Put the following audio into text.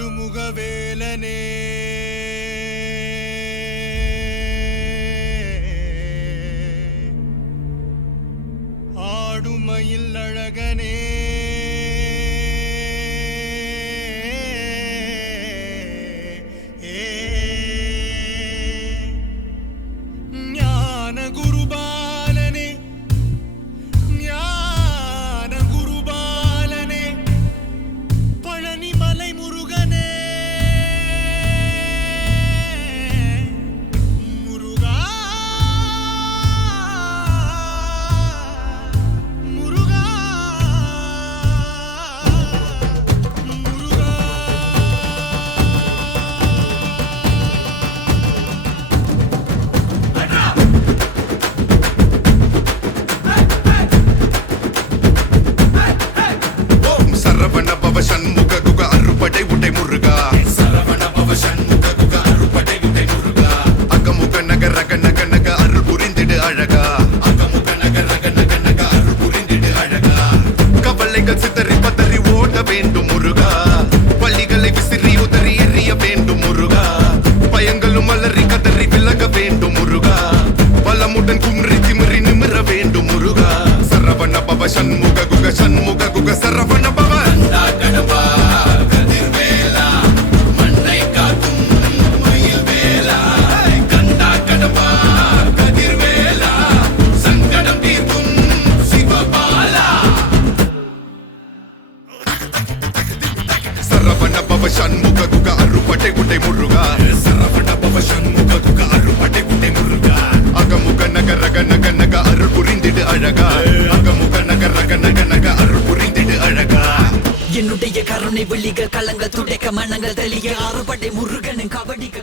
அருமுகவேலனே ஆடுமயில் அழகனே ஞான குருபாலனே ஞான குருபாலனே பழனி மலை முருகனே முருகா முருகா முருகா சரவண பவ சண்முக குக அறுபடை உடை முருகா சரவண பவ சண்முக குக அறுபடை உடை முருகா அகமுக நக ரக நக நக அருள் புரிந்திடு அழகா அகமுக நக ரக நக நக அருள் புரிந்திடு அழகா கவலைகள் சிதறி பதறி ஓட வேண்டும் முருகா பள்ளிகளை விசிறி உதறி எறிய வேண்டும் முருகா பயங்களும் அலறி கதறி விலக வேண்டும் முருகா பலமுடன் கும்ரி திமிரி நிமிர வேண்டும் முருகா சரவண பவ சண்முக குக சரவண பவ சரவண பவ சண்முக குக அறுபடை உடை முருகா சரவண பவ சண்முக குக அறுபடை உடை முருகா அகமுக நக ரக நக நக அருள் புரிந்திடு அழகா அகமுக நக ரக நக நக அருள் புரிந்திடு அழகா என்னுடைய கருணை வெளிகள் களங்கள் துடைக்க மனங்கள் தெளிய அறுபடை முருகனின் கபடிக்கு